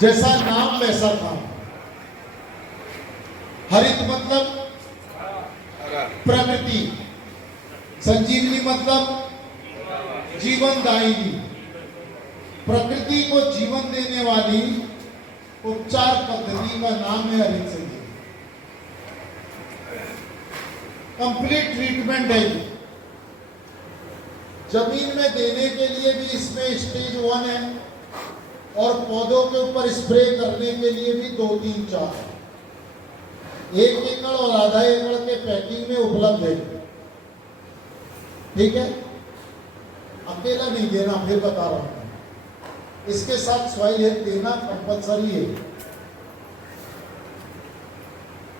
जैसा नाम वैसा काम। हरित मतलब प्रकृति, संजीवनी मतलब जीवनदायिनी, प्रकृति को जीवन देने वाली उपचार पद्धति का नाम है हरित संजीवनी। कंप्लीट ट्रीटमेंट है। जमीन में देने के लिए भी इसमें स्टेज 1 है और पौधों के ऊपर स्प्रे करने के लिए भी 2, 3, 4 है। 1 एकड़ और आधा एकड़ के पैकिंग में उपलब्ध है। ठीक है, अकेला नहीं देना, फिर बता रहा हूं। इसके साथ सॉइल हेल्थ देना कंपलसरी है।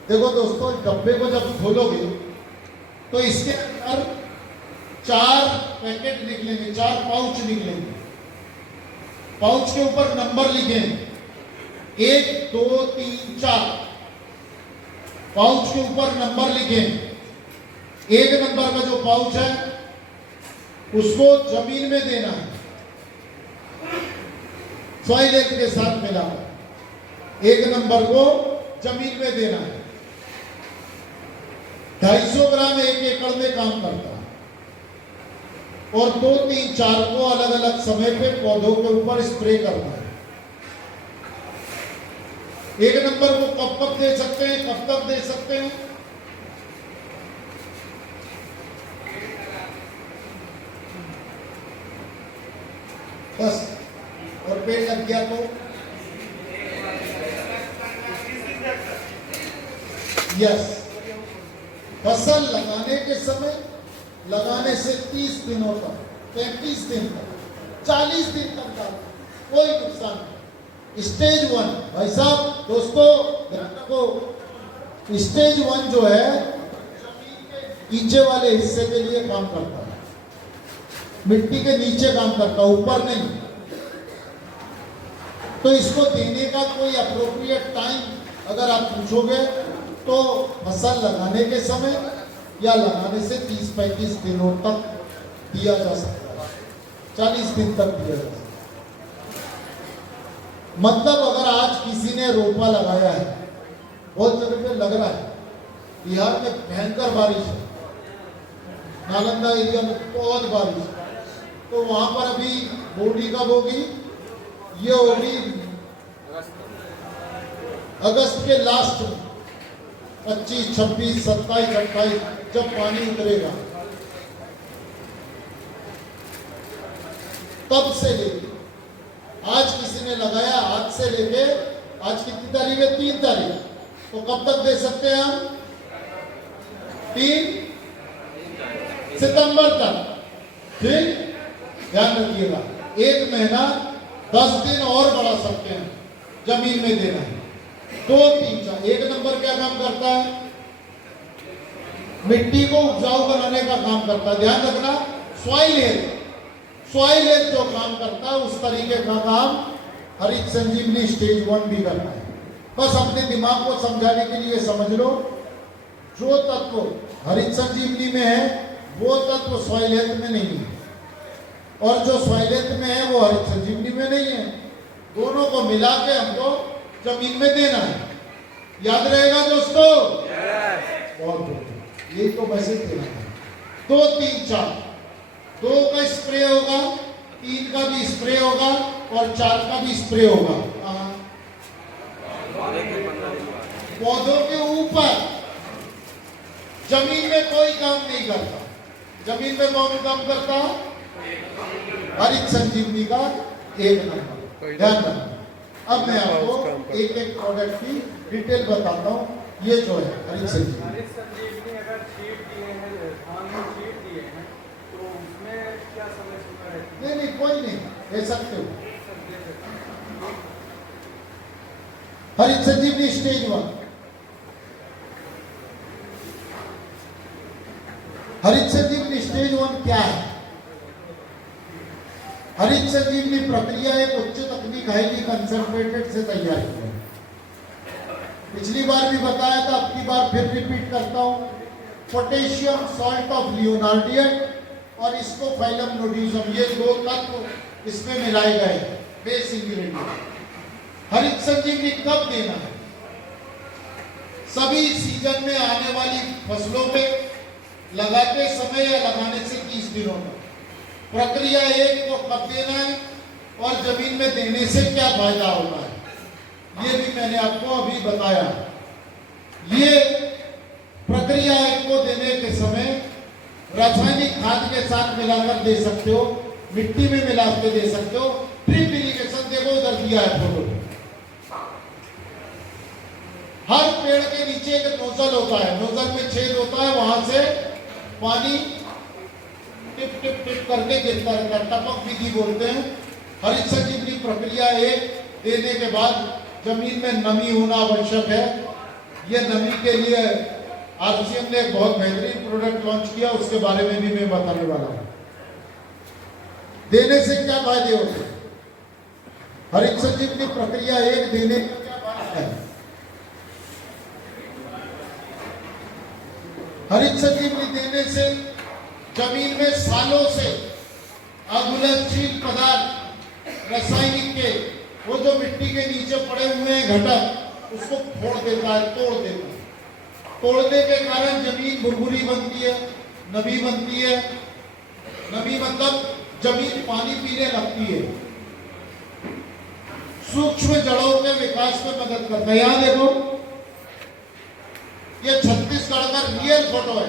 देखो दोस्तों, डब्बे को जब खोलोगे तो इसके अंदर 4 पैकेट निकलेंगे, 4 पाउच निकलेंगे। पाउच के ऊपर नंबर लिखे 1, 2, 3, 4। पाउच के ऊपर नंबर लिखे। 1 नंबर का जो पाउच है उसको जमीन में देना है सॉइल हेल्थ के साथ मिलाकर। 1 नंबर को जमीन में देना है। 250 ग्राम 1 एकड़ में काम करता है और 2, 3, 4 को अलग अलग समय पे पौधों के ऊपर स्प्रे करना है। 1 नंबर को कब कब दे सकते हैं, कब तक दे सकते हैं? बस, और पेड़ लग गया तो यस। फसल लगाने के समय, लगाने से 30 दिनों तक, 35 दिन तक, 40 दिन तक का कोई नुकसान नहीं। स्टेज 1 भाई साहब, दोस्तों ध्यान रखो, स्टेज 1 जो है जमीन के नीचे वाले हिस्से के लिए काम करता है, मिट्टी के नीचे काम करता है, ऊपर नहीं। तो इसको देने का कोई अप्रोप्रिएट टाइम अगर आप पूछोगे तो फसल लगाने के समय या लगाने से 30-35 दिनों तक दिया जा सकता है, 40 दिन तक दिया जा सकता है। मतलब अगर आज किसी ने रोपा लगाया है, बहुत जगह पे लग रहा है, बिहार में भयंकर बारिश है, नालंदा एरिया में बहुत बारिश है, तो वहां पर अभी बोनी कब होगी? ये होगी अगस्त के लास्ट में, 25, 26, 27, 28 जब पानी उतरेगा, तब से लेके आज किसी ने लगाया, आज से लेके आज कितनी तारीख है? 3 तारीख। तो कब तक दे सकते हैं हम? 3 सितंबर तक। ठीक, ध्यान रखिएगा। 1 महीना 10 दिन और बढ़ा सकते हैं, जमीन में देना है। 2, 3, 4। 1 नंबर क्या काम करता है? मिट्टी को उपजाऊ बनाने का काम करता है। ध्यान रखना, सॉइल हेल्थ जो काम करता है उस तरीके का काम हरित संजीवनी स्टेज 1 भी करता है। बस अपने दिमाग को समझाने के लिए समझ लो, जो तत्व हरित संजीवनी में है वो तत्व सॉइल हेल्थ में नहीं है, और जो सॉइल हेल्थ में है वो हरित संजीवनी में नहीं है। दोनों को मिला के हमको जमीन में देना है। याद रहेगा दोस्तों? बहुत बढ़िया, यही तो मैसेज देना है। 2, 3, 4, 2 का स्प्रे होगा, 3 का भी स्प्रे होगा और 4 का भी स्प्रे होगा। पौधों के ऊपर, जमीन में कोई काम नहीं करता। जमीन में कौन काम करता? हरित संजीवनी का 1 नंबर। ध्यान रखना। अब मैं आपको एक एक प्रोडक्ट की डिटेल बताता हूँ। ये जो है हरित संजीवनी, अगर सीड दिए हैं, धान में सीड दिए हैं, तो उसमें क्या समय सीमा रहती है? नहीं, कोई नहीं, दे सकते हो। हरित संजीवनी स्टेज 1। हरित संजीवनी स्टेज 1 क्या है? हरित संजीवनी प्रक्रिया एक उच्च तकनीक हाईली कंसंट्रेटेड से तैयार की है। पिछली बार भी बताया था, अब की बार फिर रिपीट करता हूं। पोटेशियम सॉल्ट ऑफ लियोनार्डियट और स्कोफाइलम नोड्यूसम, ये 2 तत्व इसमें मिलाए गए, बेस इंग्रेडिएंट। हरित संजीवनी कब देना है? सभी सीजन में आने वाली फसलों पे लगाते समय या लगाने से 30 दिनों तक। प्रक्रिया 1 को कब देना है और जमीन में देने से क्या फायदा होता है, ये भी मैंने आपको अभी बताया। ये प्रक्रिया 1 को देने के समय रासायनिक खाद के साथ मिलाकर दे सकते हो, मिट्टी में मिला के दे सकते हो। ड्रिप इरिगेशन देखो, उधर दिया है फोटो। हर पेड़ के नीचे एक नोजल होता है, नोजल में छेद होता है, वहां से पानी टिप टिप टिप करके गिरता रहता है, टपक विधि बोलते हैं। हरित संजीवनी प्रक्रिया 1 देने के बाद जमीन में नमी होना आवश्यक है। यह नमी के लिए आरसीएम ने एक बहुत बेहतरीन प्रोडक्ट लॉन्च किया, उसके बारे में भी मैं बताने वाला हूं। देने से क्या फायदे होते हैं? हरित संजीवनी प्रक्रिया 1 देने का क्या फायदा है? हरित संजीवनी देने से जमीन में सालों से अघुलनशील पदार्थ रासायनिक के वो जो मिट्टी के नीचे पड़े हुए हैं घटक, उसको फोड़ देता है, तोड़ देता है। तोड़ने के कारण जमीन भुरभुरी बनती है, नमी बनती है। नमी मतलब जमीन पानी पीने लगती है, सूक्ष्म जड़ों के विकास में मदद करता है। यहां देखो, ये छत्तीसगढ़ का रियल फोटो है,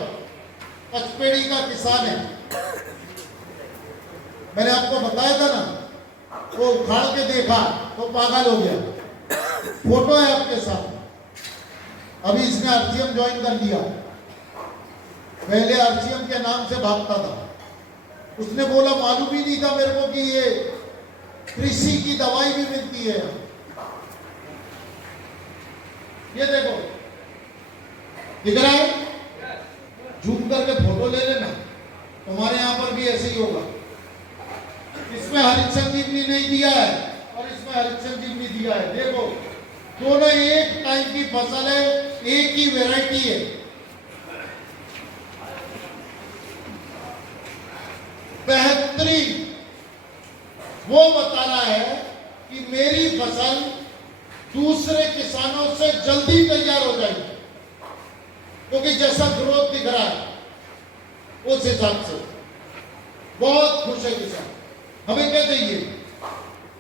पचपेड़ी का किसान है। मैंने आपको बताया था ना, वो उखाड़ के देखा तो पागल हो गया। फोटो है आपके साथ। अभी इसने आरसीएम ज्वाइन कर लिया, पहले आरसीएम के नाम से भागता था। उसने बोला मालूम ही नहीं था मेरे को कि ये कृषि की दवाई भी मिलती है। ये देखो, दिख रहा है? जूम करके फोटो ले लेना, तुम्हारे यहां पर भी ऐसे ही होगा। इसमें हरित संजीवनी नहीं दिया है और इसमें हरित संजीवनी दिया है। देखो, दोनों एक टाइप की फसल है, एक ही वैरायटी है। बेहतरीन वो बता रहा है कि मेरी फसल दूसरे किसानों से जल्दी तैयार हो जाएगी, क्योंकि जैसा ग्रोथ दिख रहा है उस हिसाब से बहुत खुश है किसान। हमें क्या चाहिए?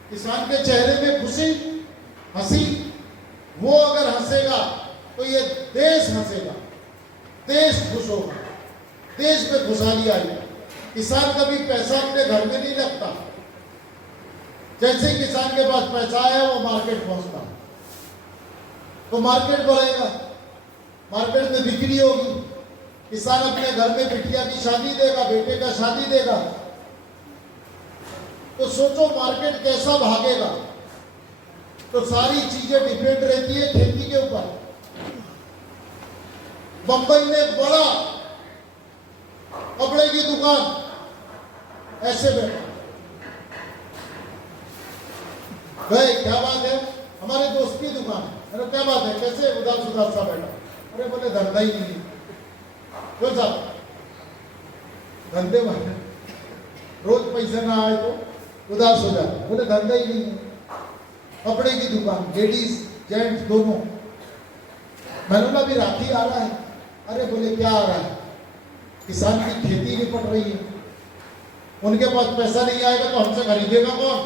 किसान के चेहरे में खुशी, हंसी। वो अगर हंसेगा तो ये देश हंसेगा, देश खुश होगा, देश में खुशहाली आएगी। किसान कभी पैसा अपने घर में नहीं रखता, जैसे किसान के पास पैसा आया वो मार्केट पहुंचता, तो मार्केट बढ़ेगा, मार्केट में बिक्री होगी। किसान अपने घर में बिटिया की शादी देगा, बेटे का शादी देगा, तो सोचो मार्केट कैसा भागेगा। तो सारी चीजें डिपेंड रहती है खेती के ऊपर। बंबई में बड़ा कपड़े की दुकान ऐसे बैठा, भाई क्या बात है, हमारे दोस्त की दुकान है। अरे क्या बात है, कैसे उदास उदास सा बैठा? अरे बोले धंधा ही नहीं। क्यों साहब? धंधे वाले रोज पैसे ना आए तो उदास हो जाते। बोले धंधा ही नहीं है। कपड़े की दुकान, लेडीज जेंट्स दोनों। मैंने बोला अभी राखी आ रहा है। अरे बोले क्या आ रहा है? किसान की खेती निपट रही है, उनके पास पैसा नहीं आएगा तो हमसे खरीदेगा कौन?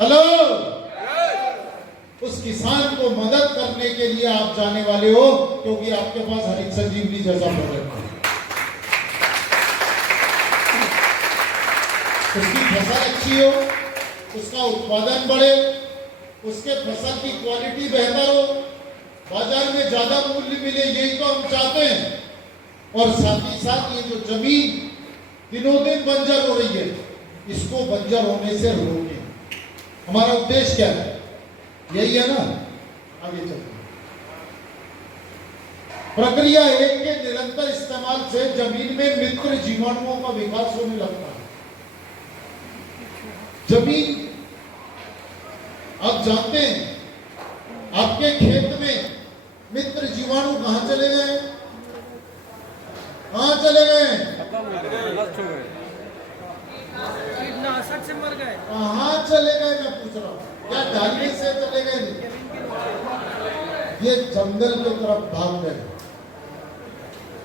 हेलो, उस किसान को मदद करने के लिए आप जाने वाले हो, क्योंकि आपके पास हरित संजीवनी जैसा प्रोडक्ट है। उसकी फसल अच्छी हो, उसका उत्पादन बढ़े, उसके फसल की क्वालिटी बेहतर हो, बाजार में ज्यादा मूल्य मिले, यही तो हम चाहते हैं। और साथ ही साथ ये जो जमीन दिनों दिन बंजर हो रही है, इसको बंजर होने से रोकें। हमारा उद्देश्य क्या है? यही है ना। आगे चलते हैं। प्रक्रिया 1 के निरंतर इस्तेमाल से जमीन में मित्र जीवाणुओं का विकास होने लगता है। जमीन, आप जानते हैं आपके खेत में मित्र जीवाणु कहां चले गए? कहां चले गए? कीटनाशक से मर गए। कहां चले गए मैं पूछ रहा हूं। क्या डालने से चले ये जंगल की तरफ भाग गए,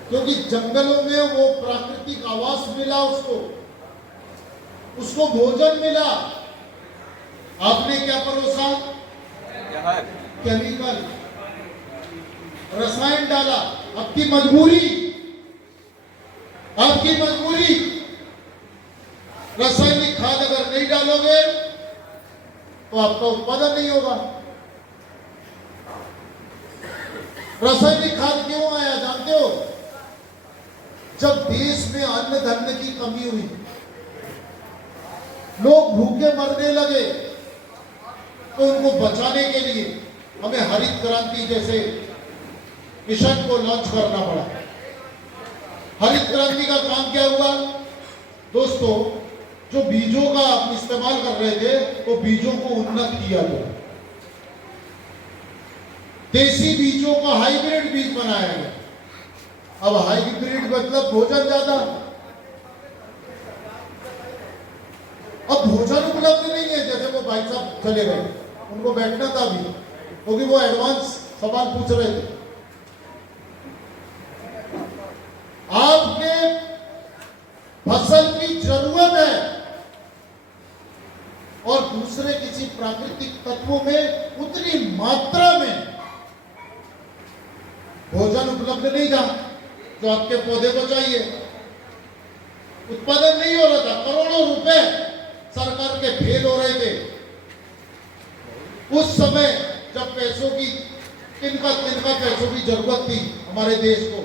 क्योंकि जंगलों में वो प्राकृतिक आवास मिला, उसको भोजन मिला। आपने क्या परोसा? केमिकल, रसायन डाला। आपकी मजबूरी रासायनिक खाद अगर नहीं डालोगे तो आपका उत्पादन नहीं होगा। रासायनिक खाद क्यों आया जानते हो? जब देश में अन्न धन की कमी हुई, लोग भूखे मरने लगे, तो उनको बचाने के लिए हमें हरित क्रांति जैसे मिशन को लॉन्च करना पड़ा। हरित क्रांति का काम क्या हुआ दोस्तों? जो बीजों का आप इस्तेमाल कर रहे थे, वो बीजों को उन्नत किया गया, देसी बीजों का हाइब्रिड बीज बनाया गया। अब हाइब्रिड मतलब भोजन ज्यादा। अब भोजन उपलब्ध नहीं है। जैसे वो भाई साहब चले गए, उनको बैठना था अभी, क्योंकि वो एडवांस सवाल पूछ रहे थे। आपके फसल की जरूरत है और दूसरे किसी प्राकृतिक तत्वों में उतनी मात्रा में भोजन उपलब्ध नहीं था जो आपके पौधे को चाहिए। उत्पादन नहीं हो रहा था। करोड़ों रुपए सरकार के फेल हो रहे थे। उस समय जब पैसों की तिनका पैसों की जरूरत थी हमारे देश को,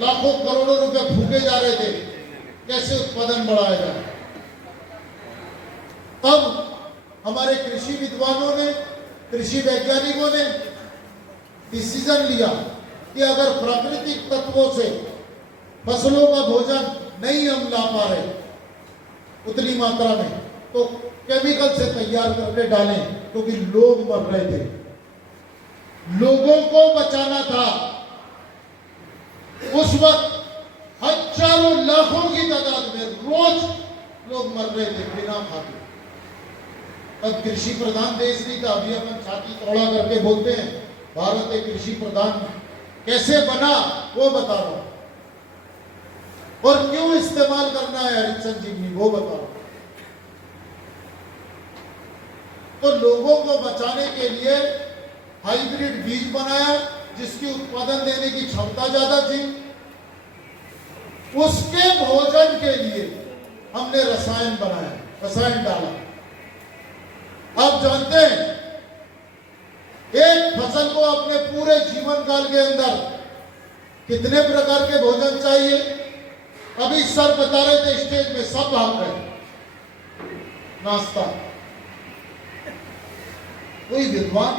लाखों करोड़ों रुपए फूके जा रहे थे, कैसे उत्पादन बढ़ाया जाए। तब हमारे कृषि विद्वानों ने, कृषि वैज्ञानिकों ने डिसीजन लिया कि अगर प्राकृतिक तत्वों से फसलों का भोजन नहीं हम ला पा रहे उतनी मात्रा में, तो केमिकल से तैयार करके डालें, क्योंकि लोग मर रहे थे, लोगों को बचाना था। उस वक्त हजारों लाखों की तादाद में रोज लोग मर रहे थे बिना खाते। अब कृषि प्रधान देश नहीं था। अभी अपन छाती चौड़ा करके बोलते हैं भारत एक कृषि प्रधान, कैसे बना वो बता रहा हूं, और क्यों इस्तेमाल करना है हरित संजीवनी वो बता रहा हूं। तो लोगों को बचाने के लिए हाइब्रिड बीज बनाया जिसकी उत्पादन देने की क्षमता ज्यादा थी। उसके भोजन के लिए हमने रसायन बनाया, रसायन डाला। आप जानते हैं एक फसल को अपने पूरे जीवन काल के अंदर कितने प्रकार के भोजन चाहिए? अभी सर बता रहे थे स्टेज में, सब भाग गए। नाश्ता, कोई विद्वान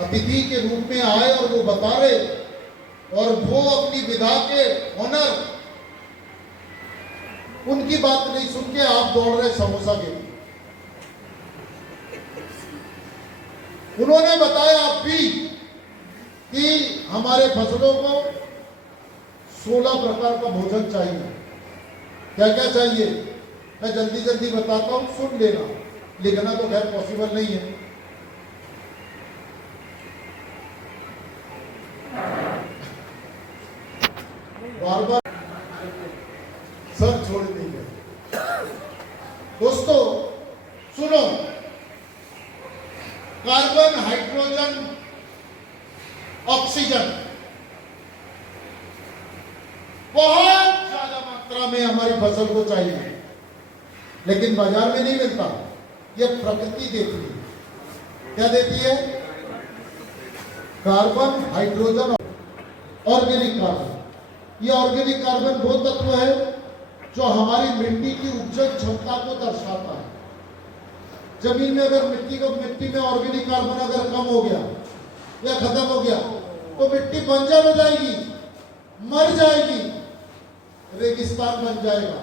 अतिथि के रूप में आए और वो बता रहे, और वो अपनी विधा के ऑनर, उनकी बात नहीं सुन के आप दौड़ रहे समोसा के लिए। उन्होंने बताया आप भी कि हमारे फसलों को 16 प्रकार का भोजन चाहिए। क्या क्या चाहिए मैं जल्दी जल्दी बताता हूं, सुन लेना। लिखना तो खैर पॉसिबल नहीं है। बार बार सर छोड़ दीजिए दोस्तों, सुनो। कार्बन, हाइड्रोजन, ऑक्सीजन बहुत ज्यादा मात्रा में हमारी फसल को चाहिए, लेकिन बाजार में नहीं मिलता। यह प्रकृति देती है। क्या देती है? Carbon, hydrogen, organic carbon. ये ऑर्गेनिक कार्बन वो तत्व है जो हमारी मिट्टी की उपज क्षमता को दर्शाता है। जमीन में अगर मिट्टी में ऑर्गेनिक कार्बन अगर कम हो गया या खत्म हो गया तो मिट्टी बंजर हो जाएगी, मर जाएगी, रेगिस्तान बन जाएगा।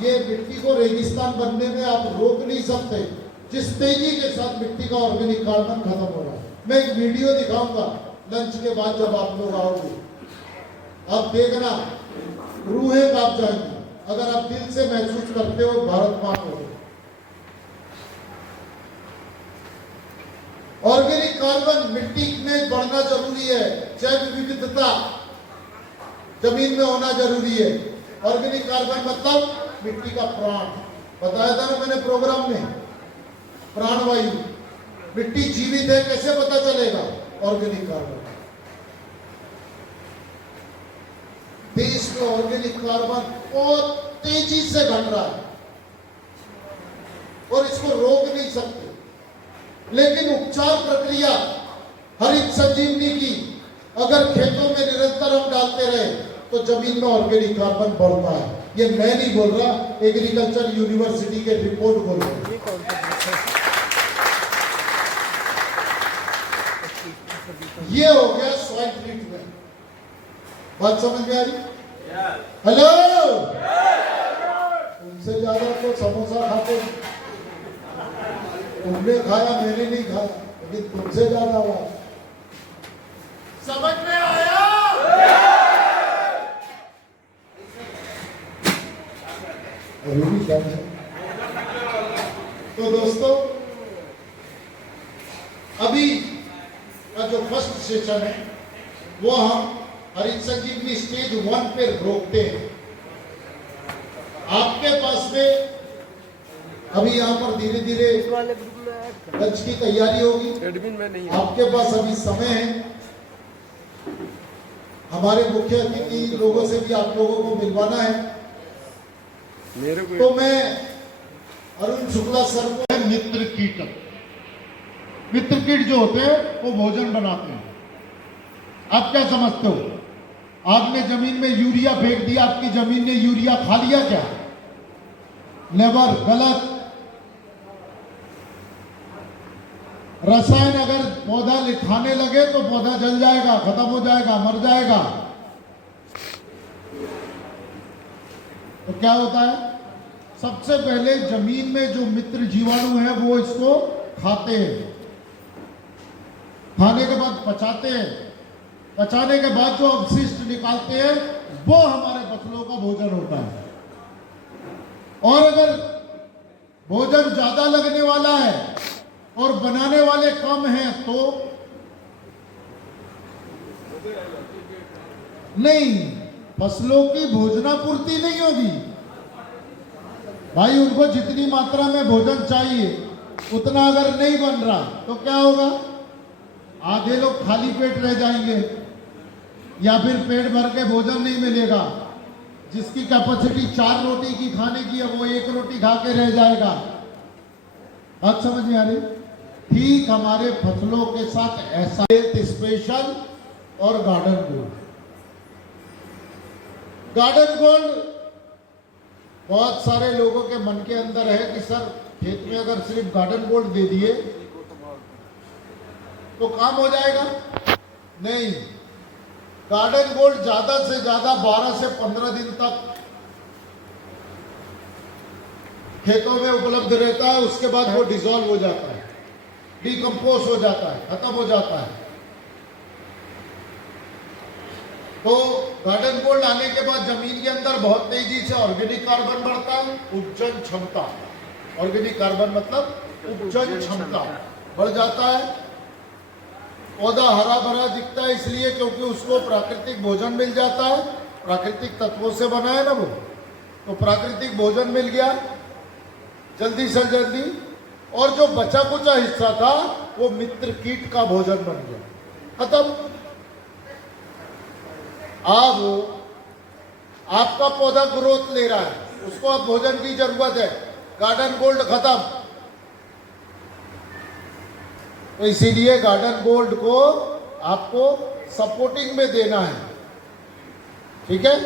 ये मिट्टी को रेगिस्तान बनने में आप रोक नहीं सकते, जिस तेजी के साथ मिट्टी का ऑर्गेनिक कार्बन खत्म हो रहा है। मैं एक वीडियो दिखाऊंगा लंच के बाद जब आप लोग आओगे, आप देखना रूहें कांप जाएंगी अगर आप दिल से महसूस करते हो भारत माँ को। ऑर्गेनिक कार्बन मिट्टी में बढ़ना जरूरी है, जैव विविधता जमीन में होना जरूरी है। ऑर्गेनिक कार्बन मतलब मिट्टी का प्राण, बताया था ना मैंने प्रोग्राम में, प्राणवायु। मिट्टी जीवित है कैसे पता चलेगा? Organic carbon. देश में ऑर्गेनिक कार्बन बहुत तेजी से घट रहा है और इसको रोक नहीं सकते, लेकिन उपचार प्रक्रिया हरित संजीवनी की अगर खेतों में निरंतर हम डालते रहे तो जमीन में ऑर्गेनिक कार्बन बढ़ता है। ये मैं नहीं बोल रहा, एग्रीकल्चर यूनिवर्सिटी के रिपोर्ट बोल रहे हैं। ये हो गया सॉइल ट्रीटमेंट। बात समझ में आ रही? हेलो, तुमसे ज्यादा तो समोसा खाते, तुमने खाया मैंने नहीं खाया, लेकिन तुमसे ज्यादा हुआ। समझ में आया? अभी भी क्या है? तो दोस्तों, अभी का जो फर्स्ट सेशन है वो हम हरित संजीवनी स्टेज 1 पे रोकते हैं। आपके पास में अभी यहाँ पर धीरे धीरे लंच की तैयारी होगी। आपके पास अभी समय है, हमारे मुख्य अतिथि लोगों से भी आप लोगों को मिलवाना है। तो मैं अरुण शुक्ला सर को मित्र कीटक, मित्र कीट जो होते हैं वो भोजन बनाते हैं। आप क्या समझते हो? आपने जमीन में यूरिया फेंक दिया, आपकी जमीन ने यूरिया खा लिया क्या? नेवर, गलत। रसायन अगर पौधा खाने लगे तो पौधा जल जाएगा, खत्म हो जाएगा, मर जाएगा। तो क्या होता है? सबसे पहले जमीन में जो मित्र जीवाणु है वो इसको खाते हैं, खाने के बाद पचाते हैं, पचाने के बाद जो अवशिष्ट निकालते हैं वो हमारे फसलों का भोजन होता है। और अगर भोजन ज्यादा लगने वाला है और बनाने वाले कम हैं तो नहीं, फसलों की भोजनापूर्ति नहीं होगी भाई। उनको जितनी मात्रा में भोजन चाहिए उतना अगर नहीं बन रहा तो क्या होगा? आधे लोग खाली पेट रह जाएंगे या फिर पेट भर के भोजन नहीं मिलेगा। जिसकी कैपेसिटी 4 रोटी की खाने की है वो 1 रोटी खा के रह जाएगा। बात समझ में आ रही? ठीक हमारे फसलों के साथ ऐसा स्पेशल और गार्डन गोल्ड। गार्डन गोल्ड बहुत सारे लोगों के मन के अंदर है कि सर खेत में अगर सिर्फ गार्डन गोल्ड दे दिए तो काम हो जाएगा। नहीं, गार्डन गोल्ड ज्यादा से ज्यादा 12 से 15 दिन तक खेतों में उपलब्ध रहता है। उसके बाद वो डिसॉल्व हो जाता है, डिकम्पोज हो जाता है, खत्म हो जाता है। तो गार्डन गोल्ड आने के बाद जमीन के अंदर बहुत तेजी से ऑर्गेनिक कार्बन बढ़ता है, उपजन क्षमता। ऑर्गेनिक कार्बन मतलब उपजन क्षमता बढ़ जाता है। पौधा हरा भरा दिखता है इसलिए क्योंकि उसको प्राकृतिक भोजन मिल जाता है, प्राकृतिक तत्वों से बना है ना वो, तो प्राकृतिक भोजन मिल गया जल्दी से जल्दी। और जो बचा कुचा हिस्सा था वो मित्र कीट का भोजन बन गया, खत्म। अब आपका पौधा ग्रोथ ले रहा है, उसको अब भोजन की जरूरत है, गार्डन गोल्ड खत्म। तो इसीलिए गार्डन गोल्ड को आपको सपोर्टिंग में देना है, ठीक है।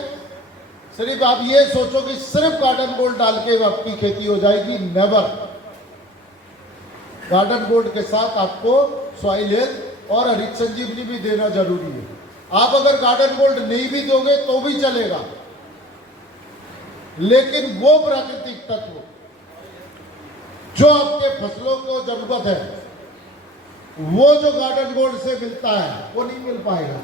सिर्फ आप ये सोचो कि सिर्फ गार्डन गोल्ड डाल के आपकी खेती हो जाएगी, नेवर। गार्डन गोल्ड के साथ आपको सॉइल हेल्थ और हरित संजीवनी भी देना जरूरी है। आप अगर गार्डन गोल्ड नहीं भी दोगे तो भी चलेगा, लेकिन वो प्राकृतिक तत्व जो आपके फसलों को जरूरत है वो जो गार्डन गोल्ड से मिलता है वो नहीं मिल पाएगा।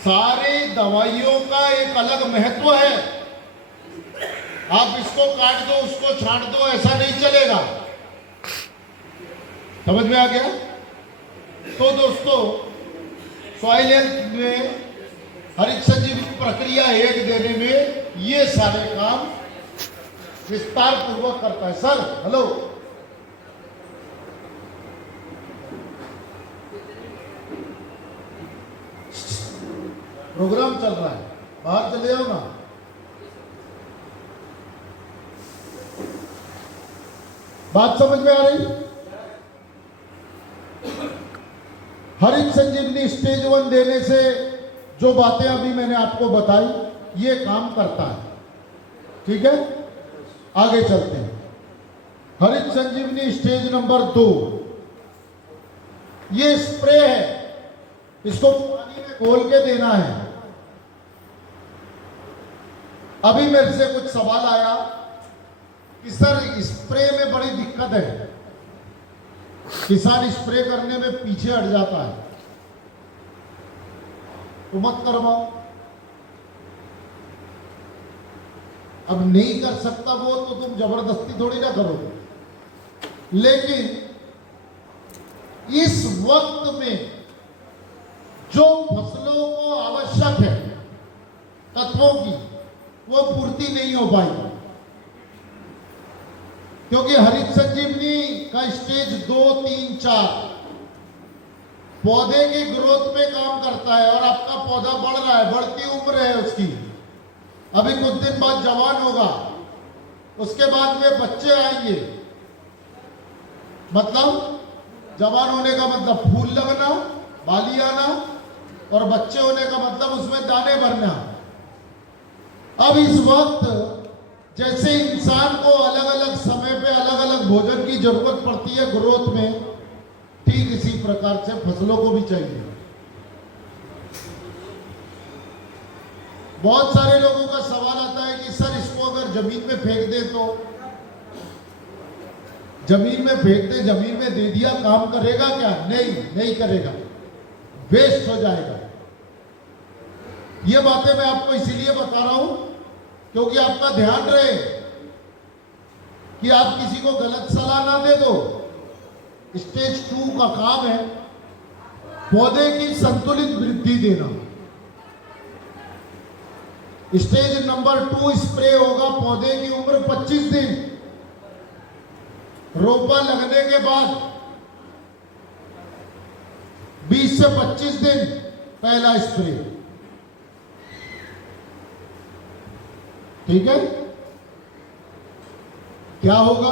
सारी दवाइयों का एक अलग महत्व है। आप इसको काट दो उसको छांट दो ऐसा नहीं चलेगा। समझ में आ गया? तो दोस्तों सॉइल हेल्थ में हरित संजीवनी प्रक्रिया 1 देने में ये सारे काम विस्तार पूर्वक करता है। सर हेलो, प्रोग्राम चल रहा है, बाहर चले जाओ ना। बात समझ में आ रही? हरित संजीवनी स्टेज 1 देने से जो बातें अभी मैंने आपको बताई ये काम करता है। ठीक है, आगे चलते हैं। हरित संजीवनी स्टेज नंबर 2, ये स्प्रे है, इसको पानी में घोल के देना है। अभी मेरे से कुछ सवाल आया कि सर स्प्रे में बड़ी दिक्कत है, किसान स्प्रे करने में पीछे हट जाता है, तो मत करवाओ। अब नहीं कर सकता वो तो तुम जबरदस्ती थोड़ी ना करोगे, लेकिन इस वक्त में जो फसलों को आवश्यक है तत्वों की, वो पूर्ति नहीं हो पाई, क्योंकि हरित संजीवनी का स्टेज 2, 3, 4 पौधे की ग्रोथ में काम करता है। और आपका पौधा बढ़ रहा है, बढ़ती उम्र है उसकी, अभी कुछ दिन बाद जवान होगा, उसके बाद में बच्चे आएंगे। मतलब जवान होने का मतलब फूल लगना, बाली आना, और बच्चे होने का मतलब उसमें दाने भरना। अब इस वक्त जैसे इंसान को अलग अलग समय पे अलग अलग भोजन की जरूरत पड़ती है ग्रोथ में, ठीक इसी प्रकार से फसलों को भी चाहिए। बहुत सारे लोगों का सवाल आता है कि सर इसको अगर जमीन में फेंक दे तो, जमीन में फेंक दे, जमीन में दे दिया, काम करेगा क्या? नहीं करेगा, वेस्ट हो जाएगा। ये बातें मैं आपको इसीलिए बता रहा हूं क्योंकि आपका ध्यान रहे कि आप किसी को गलत सलाह ना दे दो। स्टेज 2 का काम है पौधे की संतुलित वृद्धि देना। स्टेज नंबर 2 स्प्रे होगा पौधे की उम्र 25 दिन, रोपा लगने के बाद 20 से 25 दिन पहला स्प्रे। ठीक है, क्या होगा?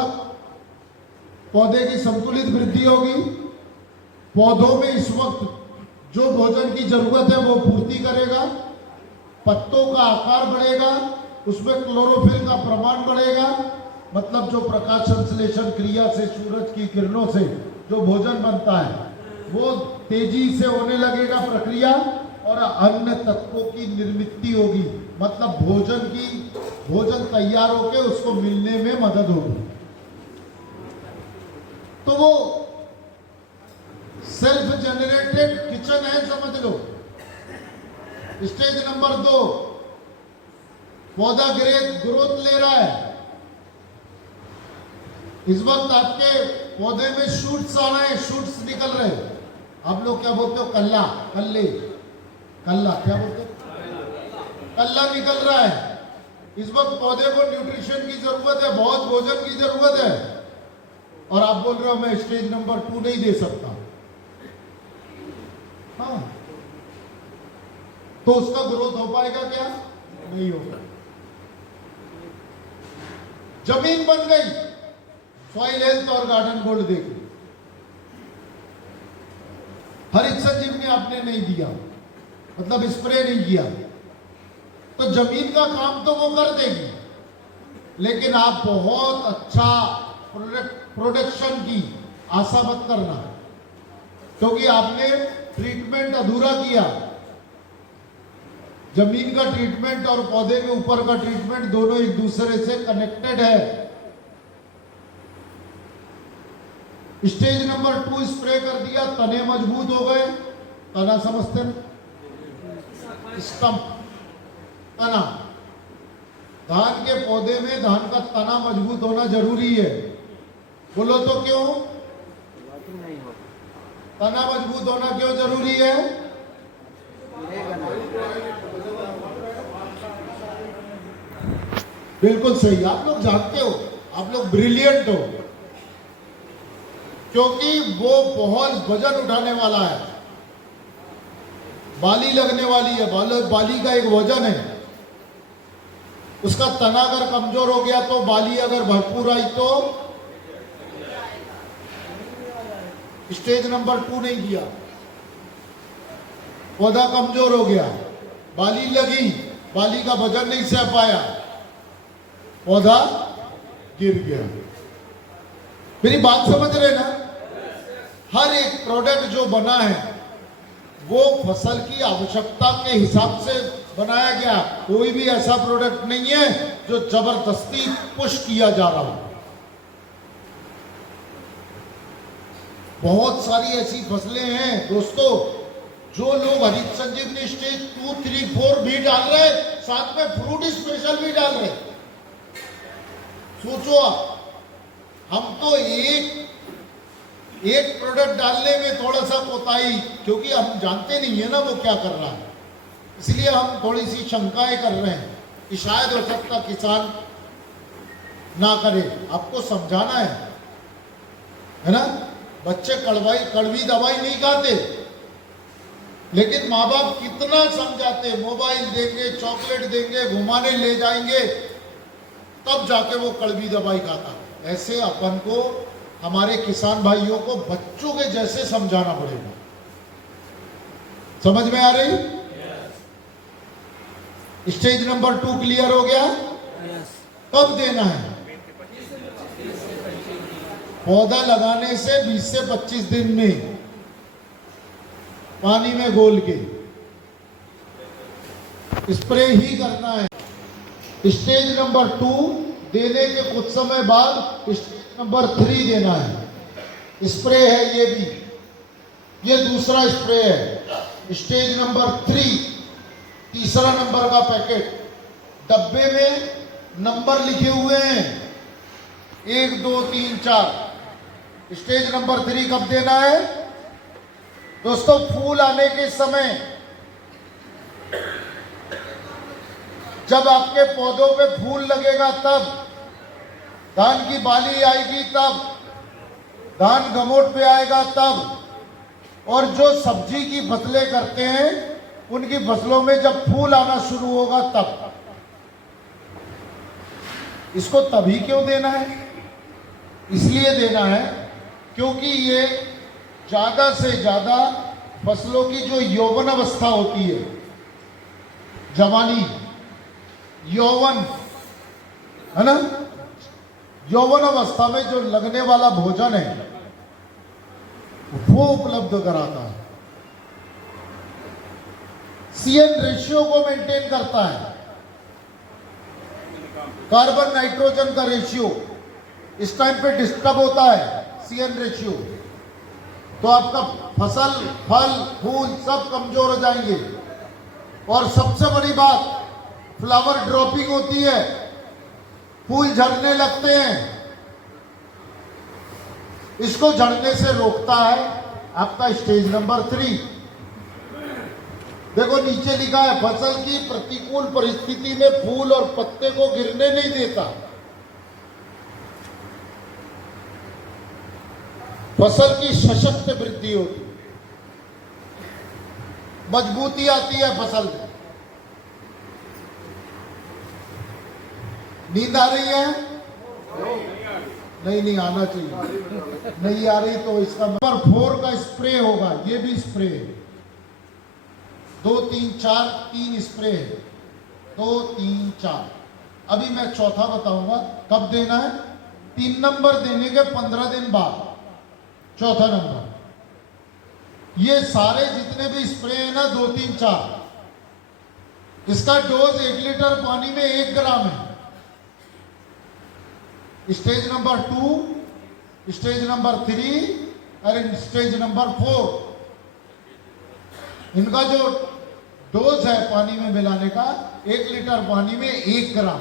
पौधे की संतुलित वृद्धि होगी, पौधों में इस वक्त जो भोजन की जरूरत है वो पूर्ति करेगा, पत्तों का आकार बढ़ेगा, उसमें क्लोरोफिल का प्रमाण बढ़ेगा, मतलब जो प्रकाश संश्लेषण क्रिया से सूरज की किरणों से जो भोजन बनता है वो तेजी से होने लगेगा प्रक्रिया, और अन्य तत्वों की निर्मित होगी, मतलब भोजन तैयार होकर उसको मिलने में मदद होगी। तो वो सेल्फ जनरेटेड किचन है, समझ लो। स्टेज नंबर 2 पौधा ग्रोथ ले रहा है। इस वक्त आपके पौधे में शूट्स आ रहे हैं, शूट्स निकल रहे हैं। आप लोग क्या बोलते हो? कल्ला क्या बोलते हो? कल्ला निकल रहा है। इस वक्त पौधे को न्यूट्रिशन की जरूरत है, बहुत भोजन की जरूरत है, और आप बोल रहे हो मैं स्टेज नंबर 2 नहीं दे सकता। हाँ, तो उसका ग्रोथ हो पाएगा क्या? नहीं होगा। जमीन बन गई, सॉइल हेल्थ और गार्डन गोल्ड देखो, हरित संजीवनी आपने नहीं दिया, मतलब स्प्रे नहीं किया, तो जमीन का काम तो वो कर देगी, लेकिन आप बहुत अच्छा प्रोडक्शन की आशा मत करना, क्योंकि आपने ट्रीटमेंट अधूरा किया। जमीन का ट्रीटमेंट और पौधे के ऊपर का ट्रीटमेंट दोनों एक दूसरे से कनेक्टेड है। स्टेज नंबर 2 स्प्रे कर दिया, तने मजबूत हो गए। तना समझते हैं? स्टंप, तना। धान के पौधे में धान का तना मजबूत होना जरूरी है। बोलो तो क्यों? तना मजबूत होना क्यों जरूरी है? बिल्कुल सही, आप लोग जानते हो, आप लोग ब्रिलियंट हो, क्योंकि वो बहुत वजन उठाने वाला है, बाली लगने वाली है, बाली का एक वजन है। उसका तना अगर कमजोर हो गया तो बाली अगर भरपूर आई तो स्टेज नंबर 2 नहीं किया, पौधा कमजोर हो गया, बाली लगी, बाली का वजन नहीं सह पाया, पौधा गिर गया। मेरी बात समझ रहे ना? हर एक प्रोडक्ट जो बना है वो फसल की आवश्यकता के हिसाब से बनाया गया। कोई भी ऐसा प्रोडक्ट नहीं है जो जबरदस्ती पुश किया जा रहा हो। बहुत सारी ऐसी फसलें हैं दोस्तों, जो लोग हरित संजीवनी स्टेज 2, 3, 4 भी डाल रहे हैं, साथ में फ्रूट स्पेशल भी डाल रहे हैं। सोचो आप, हम तो एक प्रोडक्ट डालने में थोड़ा सा कोताही, क्योंकि हम जानते नहीं है ना वो क्या कर रहा है, इसलिए हम थोड़ी सी शंकाएं कर रहे हैं कि शायद हो सकता किसान ना करे। आपको समझाना है ना? बच्चे कड़वी दवाई नहीं खाते, लेकिन माँ बाप कितना समझाते, मोबाइल देंगे, चॉकलेट देंगे, घुमाने ले जाएंगे, तब जाके वो कड़वी दवाई खाता। ऐसे अपन को हमारे किसान भाइयों को बच्चों के जैसे समझाना पड़ेगा। समझ में आ रही? स्टेज नंबर 2 क्लियर हो गया? कब देना है? पौधा लगाने से 20 से 25 दिन में पानी में घोल के स्प्रे ही करना है। स्टेज नंबर 2 देने के कुछ समय बाद स्टेज नंबर 3 देना है। स्प्रे है ये भी, ये दूसरा स्प्रे है। स्टेज नंबर 3, तीसरा नंबर का पैकेट, डब्बे में नंबर लिखे हुए हैं 1, 2, 3, 4। स्टेज नंबर 3 कब देना है दोस्तों? फूल आने के समय, जब आपके पौधों पे फूल लगेगा तब, धान की बाली आएगी तब, धान गमोट पे आएगा तब, और जो सब्जी की फसलें करते हैं उनकी फसलों में जब फूल आना शुरू होगा तब। इसको तभी क्यों देना है? इसलिए देना है क्योंकि ये ज्यादा से ज्यादा फसलों की जो यौवन अवस्था होती है, जवानी, यौवन, है ना, यौवन अवस्था में जो लगने वाला भोजन है वो उपलब्ध कराता है। सीएन रेशियो को मेंटेन करता है, कार्बन नाइट्रोजन का रेशियो इस टाइम पे डिस्टर्ब होता है, सीएन रेशियो, तो आपका फसल, फल, फूल सब कमजोर हो जाएंगे। और सबसे बड़ी बात, फ्लावर ड्रॉपिंग होती है, फूल झड़ने लगते हैं, इसको झड़ने से रोकता है आपका स्टेज नंबर 3। देखो नीचे लिखा है, फसल की प्रतिकूल परिस्थिति में फूल और पत्ते को गिरने नहीं देता, फसल की सशक्त वृद्धि होती, मजबूती आती है फसल में। नींद आ रही है? नहीं आना चाहिए। नहीं आ रही तो इसका नंबर 4 का स्प्रे होगा, ये भी स्प्रे है, 2, 3, 4, 3 स्प्रे है, 2, 3, 4। अभी मैं चौथा बताऊंगा कब देना है। 3 नंबर देने के 15 दिन बाद चौथा नंबर। ये सारे जितने भी स्प्रे है ना, 2, 3, 4, इसका डोज 1 लीटर पानी में 1 ग्राम है। स्टेज नंबर 2, स्टेज नंबर 3 और स्टेज नंबर 4, इनका जो डोज है पानी में मिलाने का, 1 लीटर पानी में 1 ग्राम।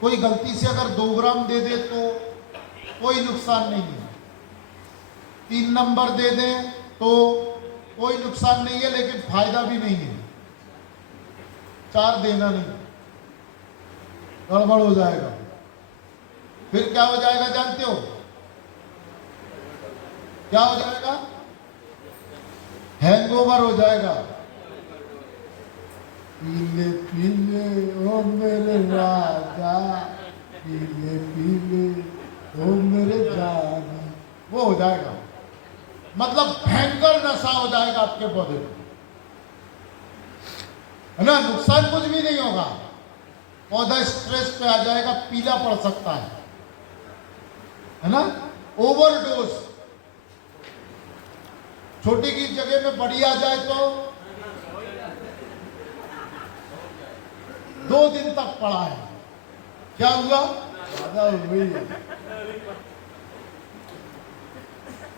कोई गलती से अगर 2 ग्राम दे दे तो कोई नुकसान नहीं है। 3 नंबर दे दें तो कोई नुकसान नहीं है, लेकिन फायदा भी नहीं है। 4 देना नहीं, गड़बड़ हो जाएगा। फिर क्या हो जाएगा जानते हो? क्या हो जाएगा? हैंगओवर हो जाएगा। पीले पीले ओ मेरे राजा, पीले पीले ओ मेरे जाना, वो हो जाएगा। मतलब भयंकर नशा हो जाएगा आपके पौधे में, है ना। नुकसान कुछ भी नहीं होगा, पौधा स्ट्रेस पे आ जाएगा, पीला पड़ सकता है ना। ओवरडोज, छोटी की जगह में बड़ी आ जाए तो 2 दिन तक पड़ा है, क्या हुआ? ज्यादा हो गई है।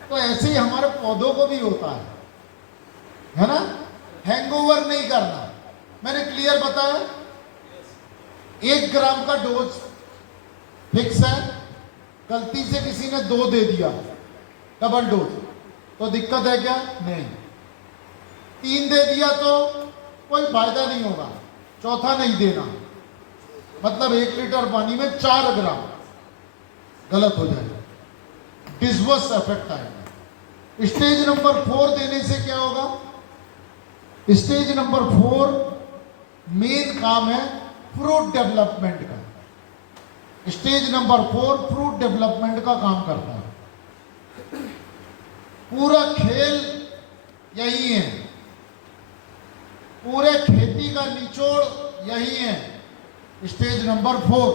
तो ऐसे ही हमारे पौधों को भी होता है ना। हैंगओवर नहीं करना, मैंने क्लियर बताया। 1 ग्राम का डोज फिक्स है, गलती से किसी ने 2 दे दिया डबल डोज, तो दिक्कत है क्या? नहीं। 3 दे दिया तो कोई फायदा नहीं होगा, चौथा नहीं देना। मतलब 1 लीटर पानी में 4 ग्राम, गलत हो जाएगा, डिस्वर्स इफेक्ट आएगा। स्टेज नंबर 4 देने से क्या होगा? स्टेज नंबर 4 मेन काम है फ्रूट डेवलपमेंट का। स्टेज नंबर 4 फ्रूट डेवलपमेंट का काम करता है। पूरा खेल यही है, पूरे खेती का निचोड़ यही है। स्टेज नंबर 4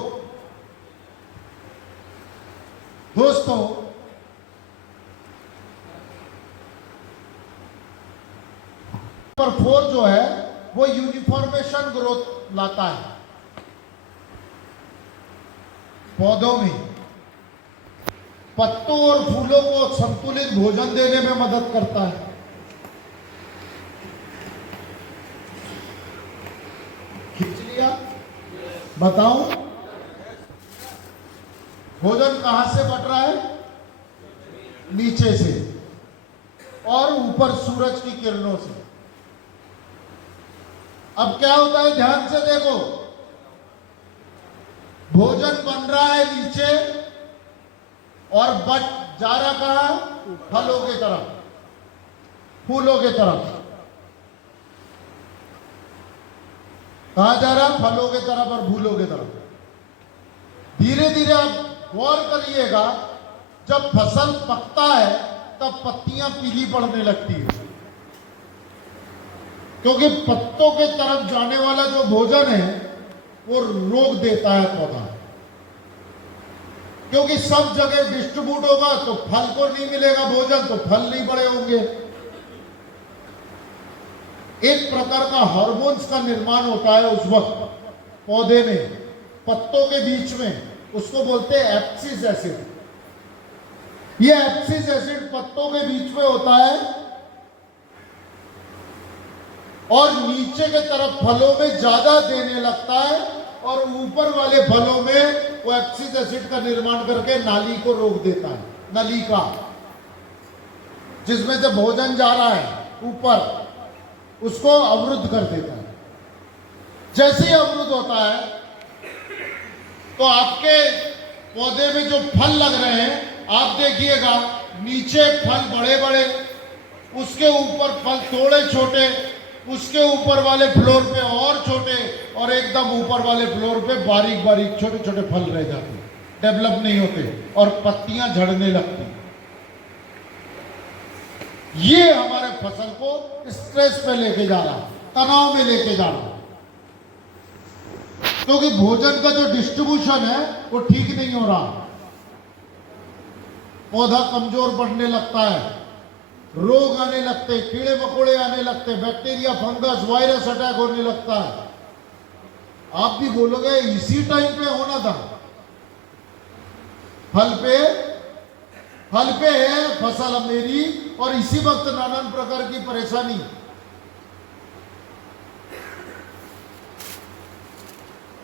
दोस्तों, नंबर 4 जो है वो यूनिफॉर्मेशन ग्रोथ लाता है पौधों में। पत्तों और फूलों को संतुलित भोजन देने में मदद करता है। खींच लिया? बताऊं भोजन कहां से बट रहा है? नीचे से और ऊपर सूरज की किरणों से। अब क्या होता है, ध्यान से देखो, भोजन बन रहा है नीचे और बट जा रहा कहां? फलों की तरफ, फूलों की तरफ। कहां जा रहा? फलों की तरफ और फूलों की तरफ। धीरे धीरे आप गौर करिएगा, जब फसल पकता है तब पत्तियां पीली पड़ने लगती है, क्योंकि पत्तों के तरफ जाने वाला जो भोजन है वो रोक देता है पौधा। क्योंकि सब जगह डिस्ट्रीब्यूट होगा तो फल को नहीं मिलेगा भोजन, तो फल नहीं बड़े होंगे। एक प्रकार का हार्मोन्स का निर्माण होता है उस वक्त पौधे में, पत्तों के बीच में, उसको बोलते हैं एब्सिस एसिड। ये एब्सिस एसिड पत्तों के बीच में होता है और नीचे के तरफ फलों में ज्यादा देने लगता है, और ऊपर वाले फलों में वो एब्सिस एसिड का निर्माण करके नाली को रोक देता है, नलिका जिसमें से भोजन जा रहा है ऊपर, उसको अवरुद्ध कर देता है। जैसे ही अवरुद्ध होता है तो आपके पौधे में जो फल लग रहे हैं, आप देखिएगा नीचे फल बड़े बड़े, उसके ऊपर फल थोड़े छोटे, उसके ऊपर वाले फ्लोर पे और छोटे, और एकदम ऊपर वाले फ्लोर पे बारीक बारीक छोटे छोटे फल रह जाते, डेवलप नहीं होते और पत्तियां झड़ने लगती। ये हमारे फसल को स्ट्रेस पे लेके जा रहा, तनाव में लेके जा रहा, क्योंकि भोजन का जो डिस्ट्रीब्यूशन है वो ठीक नहीं हो रहा। पौधा कमजोर पड़ने लगता है, रोग आने लगते, कीड़े मकोड़े आने लगते, बैक्टीरिया, फंगस, वायरस अटैक होने लगता है। आप भी बोलोगे इसी टाइम पे होना था। फल पे है फसल मेरी, और इसी वक्त नाना प्रकार की परेशानी।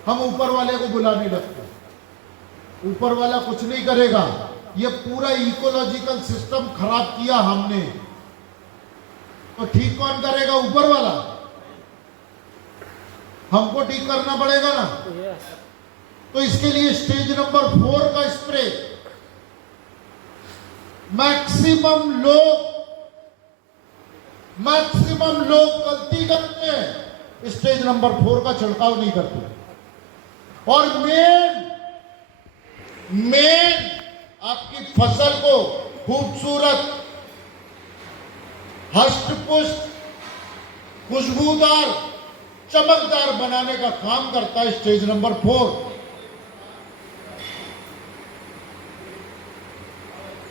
हम ऊपर वाले को बुलाने लगते, ऊपर वाला कुछ नहीं करेगा, ये पूरा इकोलॉजिकल सिस्टम खराब किया हमने, तो ठीक कौन करेगा? ऊपर वाला। हमको ठीक करना पड़ेगा ना। तो इसके लिए स्टेज नंबर 4 का स्प्रे, मैक्सिमम लोग गलती करते हैं, स्टेज नंबर 4 का छिड़काव नहीं करते। और मेन आपकी फसल को खूबसूरत, हष्ट-पुष्ट, खुशबूदार, चमकदार बनाने का काम करता है स्टेज नंबर 4।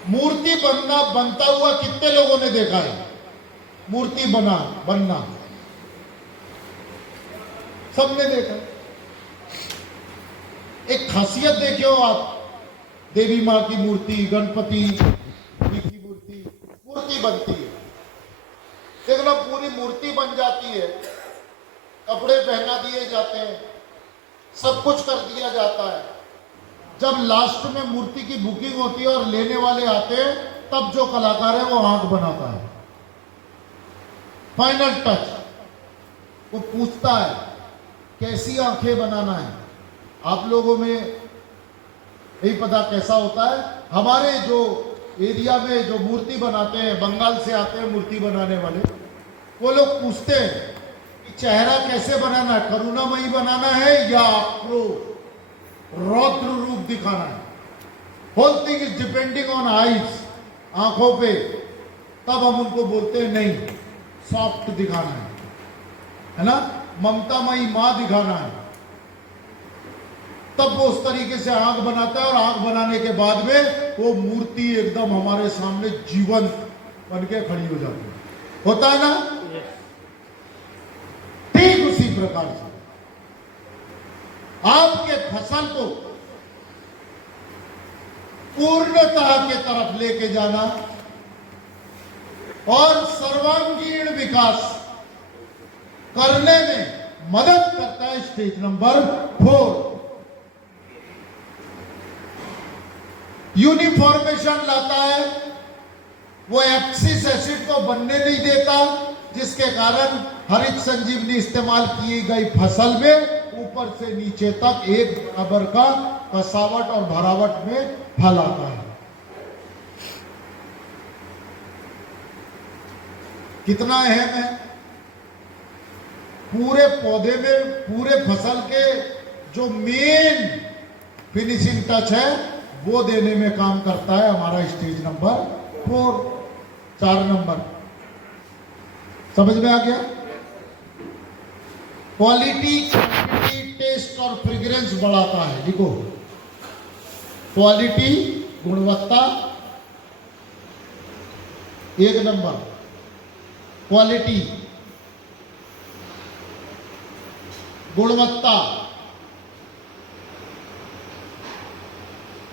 मूर्ति बनता हुआ कितने लोगों ने देखा है? मूर्ति बनना सबने देखा। एक खासियत देखे हो आप, देवी माँ की मूर्ति, गणपति जी की मूर्ति बनती है, देखना पूरी मूर्ति बन जाती है, कपड़े पहना दिए जाते हैं, सब कुछ कर दिया जाता है। जब लास्ट में मूर्ति की बुकिंग होती है और लेने वाले आते हैं, तब जो कलाकार है वो आंख बनाता है, फाइनल टच। वो पूछता है कैसी आंखें बनाना है। आप लोगों में नहीं पता कैसा होता है। हमारे जो एरिया में जो मूर्ति बनाते हैं, बंगाल से आते हैं मूर्ति बनाने वाले, वो लोग पूछते हैं कि चेहरा कैसे बनाना है, करुणामयी बनाना है या आक्रोश, रौद्र रूप दिखाना है। Whole thing is depending on eyes, आंखों पे। तब हम उनको बोलते हैं नहीं, सॉफ्ट दिखाना है ना, ममतामयी मां दिखाना है। तब वो उस तरीके से आंख बनाता है, और आंख बनाने के बाद में वो मूर्ति एकदम हमारे सामने जीवंत बन के खड़ी हो जाती है। होता है ना? ठीक उसी प्रकार से आपके फसल को पूर्णता के तरफ लेके जाना और सर्वांगीण विकास करने में मदद करता है स्टेज नंबर 4। यूनिफॉर्मेशन लाता है, वो एप्सिस एसिड को बनने नहीं देता, जिसके कारण हरित संजीवनी इस्तेमाल की गई फसल में ऊपर से नीचे तक एक बराबर का कसावट और भरावट में फल आता है। कितना अहम है? पूरे पौधे में, पूरे फसल के जो मेन फिनिशिंग टच है वो देने में काम करता है हमारा स्टेज नंबर 4, 4 नंबर। समझ में आ गया? क्वालिटी, क्वांटिटी, टेस्ट और फ्रेग्रेंस बढ़ाता है। लिखो, क्वालिटी, गुणवत्ता 1 नंबर, क्वालिटी, गुणवत्ता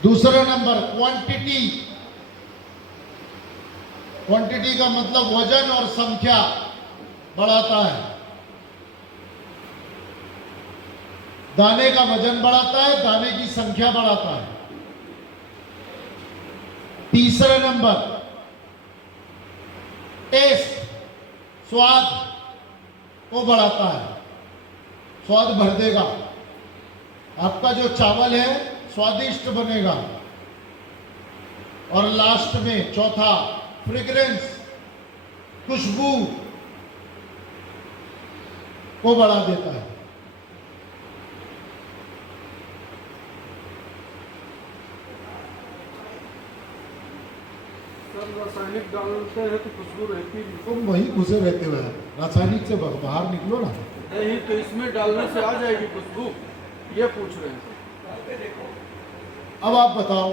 दूसरा नंबर, क्वांटिटी। क्वांटिटी का मतलब वजन और संख्या बढ़ाता है। दाने का वजन बढ़ाता है, दाने की संख्या बढ़ाता है। तीसरा नंबर, टेस्ट, स्वाद को बढ़ाता है, स्वाद भर देगा। आपका जो चावल है स्वादिष्ट बनेगा। और लास्ट में चौथा, फ्रेग्रेंस, खुशबू को बढ़ा देता है। रासायनिक डालते हैं तो खुशबू रहती है। तुम वही घुसे रहते हुए, रासायनिक से बाहर निकलो ना। नहीं तो इसमें डालने से आ जाएगी खुशबू, ये पूछ रहे हैं। अब आप बताओ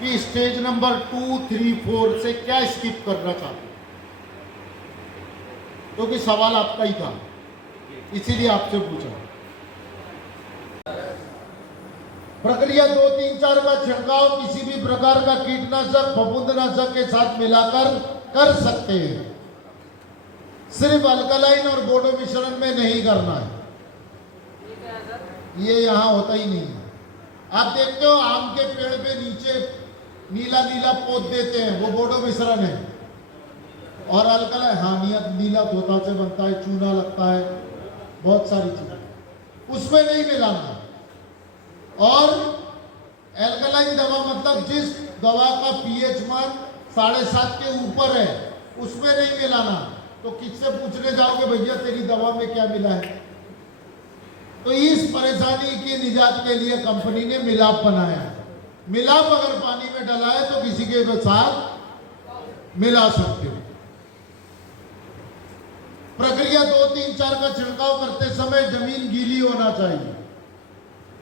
कि स्टेज नंबर 2, 3, 4 से क्या स्किप करना चाहते हो? क्योंकि सवाल आपका ही था, इसीलिए आपसे पूछा। प्रक्रिया 2, 3, 4 का छिड़काव किसी भी प्रकार का कीटनाशक, फफूंदनाशक के साथ मिलाकर कर सकते हैं। सिर्फ अल्कलाइन और बोडो मिश्रण में नहीं करना है, ये यहां होता ही नहीं है। आप देखते हो आम के पेड़ पे नीचे नीला नीला पोत देते हैं, वो बोडो मिश्रण है। और अल्कलाइन, हाँ, नीला धोता से बनता है, चूना लगता है, बहुत सारी चीजें उसमें नहीं मिलाना। और एल्कलाइन दवा मतलब जिस दवा का पीएच मान 7.5 के ऊपर है उसमें नहीं मिलाना। तो किससे पूछने जाओगे भैया तेरी दवा में क्या मिला है? तो इस परेशानी की निजात के लिए कंपनी ने मिलाप बनाया है। मिलाप अगर पानी में डला है तो किसी के साथ मिला सकते हो। प्रक्रिया 2, 3, 4 का छिड़काव करते समय जमीन गीली होना चाहिए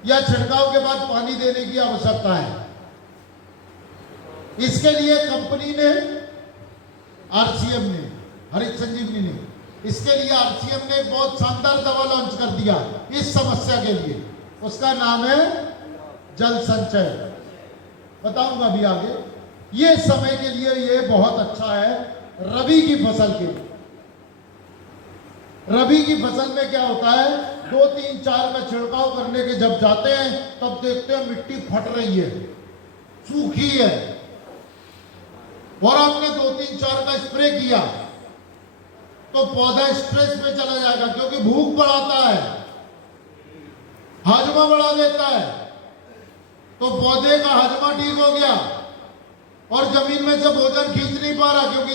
या छिड़काव के बाद पानी देने की आवश्यकता है। इसके लिए कंपनी ने, आरसीएम ने, हरित संजीवनी ने, इसके लिए आरसीएम ने एक बहुत शानदार दवा लॉन्च कर दिया इस समस्या के लिए। उसका नाम है जल संचय। बताऊंगा अभी आगे। ये समय के लिए ये बहुत अच्छा है रबी की फसल के लिए। रबी की फसल में क्या होता है, 2, 3, 4 का छिड़काव करने के जब जाते हैं तब देखते हैं मिट्टी फट रही है, सूखी है, और आपने 2, 3, 4 का स्प्रे किया तो पौधा स्ट्रेस में चला जाएगा, क्योंकि भूख बढ़ाता है, हाजमा बढ़ा देता है। तो पौधे का हाजमा ठीक हो गया और जमीन में से भोजन खींच नहीं पा रहा, क्योंकि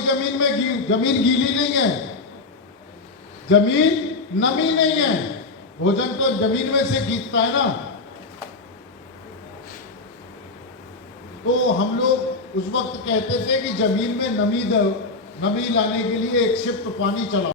जमीन गीली नहीं है, जमीन नमी नहीं है। भोजन तो जमीन में से खींचता है ना। तो हम लोग उस वक्त कहते थे कि जमीन में नमी लाने के लिए एक शिफ्ट पानी चलाओ।